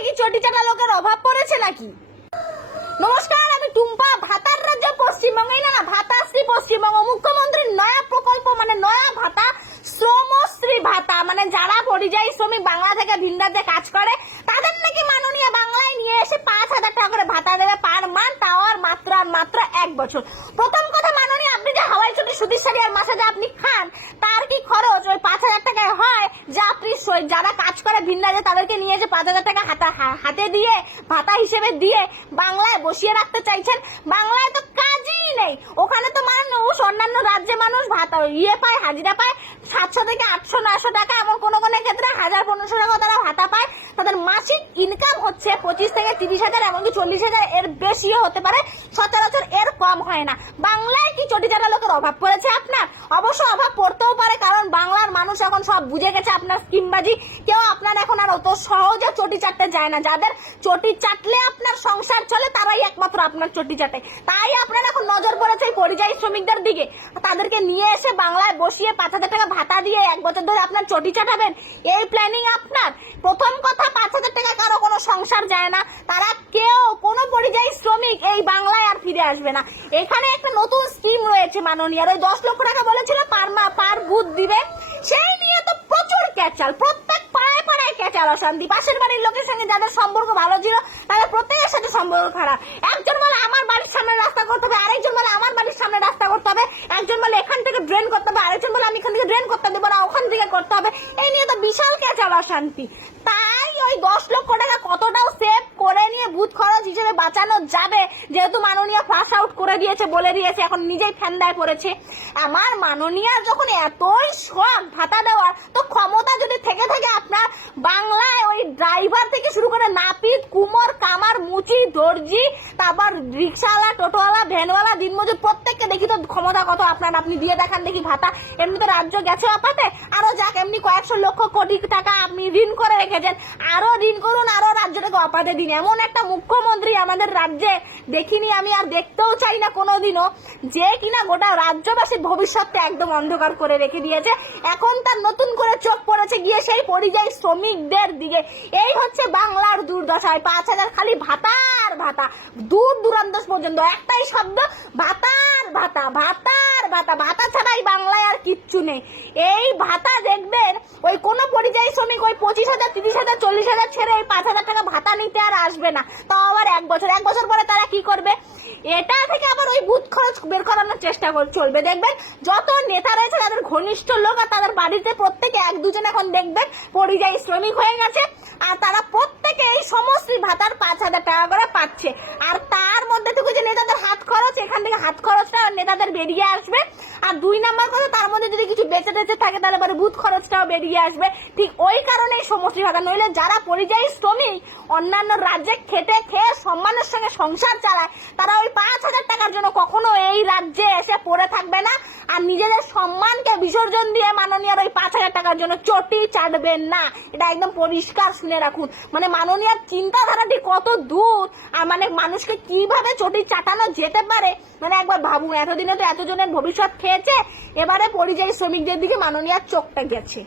বাংলায় কি চটি চাটা লোকের অভাব পড়েছে নাকি? নমস্কার, আমি টুম্পা। ভাতার রাজ্য পশ্চিমবঙ্গেই না, ভাতাশ্রী পশ্চিমবঙ্গ মুখ্যমন্ত্রীর নয়া প্রকল্প মানে নয়া ভাতা, শ্রমশ্রী ভাতা, মানে যারা পরিযায়ী শ্রমিক বাংলা থেকে ভিন রাজ্যে কাজ করে তাদের নাকি মাননীয় বাংলায় নিয়ে এসে 5,000 টাকা করে ভাতা দেবে পার মান, তাও আর মাত্র 1 বছর। প্রথম কথা মাননীয়, আপনি যে হাওয়াই ছুটি সুতির শাড়ি আর মাসে যে আপনি খান তার কি খরচ ওই 5,000 টাকায় হয়? যে আপনি যারা কাজ করে ভিন রাজ্যে তাদেরকে নিয়ে যে 5,000 টাকা হাতে দিয়ে ভাতা হিসেবে দিয়ে বাংলায় বসিয়ে রাখতে চাইছেন? বাংলায় তো কাজই নেই। ওখানে তো মানুষ, অন্যান্য রাজ্যে মানুষ ভাতা পায়, হাজিরা পায় 700 থেকে 800 900 টাকা, এমন কোনো ক্ষেত্রে 1000-1500 টাকা তারা ভাতা পায়। তাদের মাসিক ইনকাম হচ্ছে 25 থেকে 30,000, এমনকি 40,000, এর বেশিও হতে পারে, সচরাচর এর কম হয় না। বাংলায় কি চটি চাটা লোকের অভাব পড়েছে আপনার? অবশ্য অভাব পড়তেও পারে, কারণ বাংলার মানুষ এখন সব বুঝে গেছে আপনার স্কিমবাজি। কেউ আপনার এখন আর অত সহজে চটি চাটতে যায় না। যাদের চটি চাটলে আপনার সংসার চলে তারাই একমাত্র আপনার চটি চাটে। তাই আপনার এখন নজর পড়েছে এই পরিযায়ী শ্রমিকদের দিকে। তাদেরকে নিয়ে এসে বাংলায় বসিয়ে 5,000 টাকা ভাতা দিয়ে 1 বছর ধরে আপনার চটি চাটাবেন, এই প্ল্যানিং আপনার? প্রথম কথা, 5,000 টাকা কারো কোনো সংসার যায় না। তারা কেউ কোনো পরিযায়ী শ্রমিক এই বাংলায় আর ফিরে আসবে না। এখানে একটা নতুন স্কিম রয়েছে মাননীয়, ওই 10 লক্ষ টাকা বলেছিল পার বুথ দিবে, সেই নিয়ে তো প্রচুর ক্যাচাল। প্রত্যেক পাড়ায় পাড়ায় ক্যাচাল, অশান্তি। পাশের বাড়ির লোকের সঙ্গে যাদের সম্পর্ক ভালো ছিল তাদের প্রত্যেকের সাথে সম্পর্ক খারাপ। একজন বলে আমার বাড়ির সামনে রাস্তা করতে হবে, আরেকজন বলে আমার বাড়ির সামনে রাস্তা করতে হবে, একজন বলে এখান থেকে ড্রেন করতে হবে, আরেকজন বলে আমি এখান থেকে ড্রেন করতে দেবো না, ওখান থেকে করতে হবে। এই নিয়ে তো বিশাল ক্যাচাল, অশান্তি। তাই ওই 10 লক্ষ টাকা কতটাও সেভ করে নিয়ে বুথ খরচ হিসেবে বাঁচানো যাবে, যেহেতু মাননীয় পাস আউট করে দিয়েছে, বলে দিয়েছে, এখন নিজেই ফ্যান্দায় পড়েছে। আমার মাননীয় যখন এতই শখ ভাতা দেওয়ার, তো ক্ষমতা যদি থেকে থাকে আপনার, বাংলায় ওই ড্রাইভার থেকে শুরু করে নাপিত, কুমোর, কামার, মুচি, দর্জি, তারপর রিক্সাওয়ালা, টোটোওয়ালা, ভ্যানওয়ালা, দিনমজুর, প্রত্যেককে দেখি তো ক্ষমতা কত আপনার। আপনি দিয়ে দেখান দেখি ভাতা। এমনি তো রাজ্য গেছে আপাতে, আরো যাক, এমনি কয়েকশো লক্ষ কোটি টাকা আপনি ঋণ করে রেখেছেন, আরো ঋণ করুন, আরো রাজ্যটাকে অপাতে দিন। এমন একটা মুখ্যমন্ত্রী আমাদের রাজ্যে দেখিনি আমি, আর দেখতেও চাই না কোনোদিনও, যে কিনা গোটা রাজ্যবাসীর ভবিষ্যৎটা একদম অন্ধকার করে রেখে দিয়েছে। এখন তার নতুন করে চোখ পড়েছে গিয়ে সেই পরিযায়ী শ্রমিকদের দিকে। এই হচ্ছে বাংলার দুর্দশায়। 5,000 খালি ভাতার ভাতা, দূর দূরান্ত পর্যন্ত একটাই শব্দ, ভাতার ভাতা, ভাতার ভাতা। ভাতা ছাড়াই বাংলায় আর কিচ্ছু নেই। এই ভাতা দেখবেন ওই কোনো পরিযায়ী শ্রমিক ওই 25,000, 30,000, 40,000 ছেড়ে এই 5,000 টাকা ভাতা নিতে আর আসবে না, তাও আবার 1 বছর। 1 বছর পরে তারা কি করবে? এটা থেকে আবার ওই বুথ খরচ বের করানোর চেষ্টা চলবে। দেখবেন যত নেতা রয়েছে তাদের ঘনিষ্ঠ লোক আর তাদের বাড়িতে প্রত্যেকে 1-2 জন এখন দেখবেন পরিযায়ী শ্রমিক হয়ে গেছে, আর তারা প্রত্যেকে এই সমস্ত ভাতার 5,000 টাকা করে পাচ্ছে। আর তার মধ্যে থেকে যে নেতাদের হাত খরচ, এখান থেকে হাত খরচটা নেতাদের বেরিয়ে আসবে। আর 2 নাম্বার কথা, তার মধ্যে যদি কিছু বেঁচে টেচে থাকে তাহলে পরে বুথ খরচটাও বেরিয়ে আসবে। ঠিক ওই কারণেই সমষ্টি ভাতা। নইলে যারা পরিযায়ী শ্রমিক অন্যান্য রাজ্যে খেটে খেয়ে সম্মানের সঙ্গে সংসার চালায়, তারা ওই 5,000 টাকার জন্য কখনো এই রাজ্যে এসে পড়ে থাকবে না। আর নিজেদের সম্মানকে বিসর্জন দিয়ে মাননীয় ওই 5,000 টাকার জন্য চটি চাটবেন না। এটা একদম পরিষ্কার শুনে রাখুন। মানে মাননীয় চিন্তাধারাটি কত দূর, আর মানে মানুষকে কিভাবে চটি চাটানো যেতে পারে, মানে একবার ভাবুন। এতদিনে তো এতজনের ভবিষ্যৎ খেয়েছে, এবারে পরিযায়ী শ্রমিকদের দিকে মাননীয় চোখটা গেছে।